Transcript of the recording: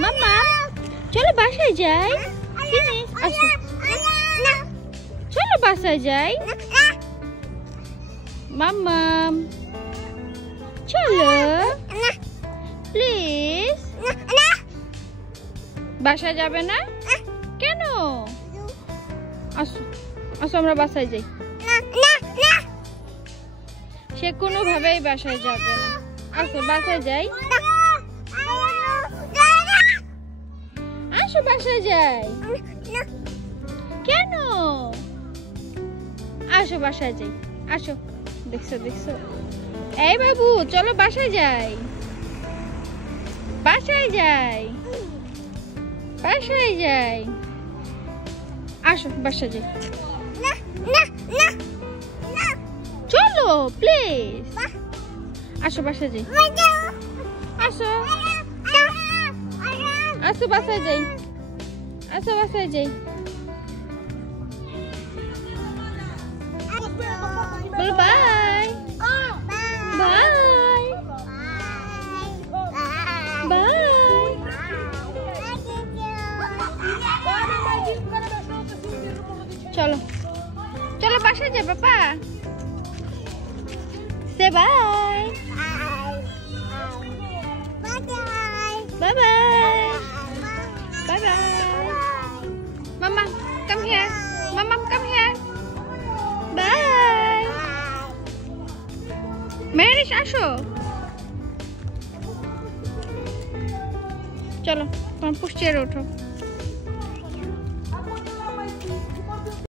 মাম্মা চলো বাসায় যাই। আসো চলো বাসায় যাই। মাম্মা চলো প্লিজ। বাসায় যাবে না কেন? আসো আসো আমরা বাসায় যাই। সে কোনোভাবেই বাসায় যাবে না। আসো বাসায় যাই। আসো বাসায় যাই। কেন? আসো বাসায় যাই। আসো দেখছো দেখছো। এই বাবু চলো বাসায় যাই। বাসায় যাই বাসায় যাই। আসো বাসায় যাই। চলো প্লিজ। আসো বাসায় যাই। আসো আসো বাসায় যাই। আসো বাসায় যাই। বলো বাই বাই বাই। চলো চলো বাসায় যাই পাপা। সে bye bye bye bye bye. Mamma come here. Mamma come here. Bye. Mehrish আসো। চলো তোমার পুষ্টির ওঠো।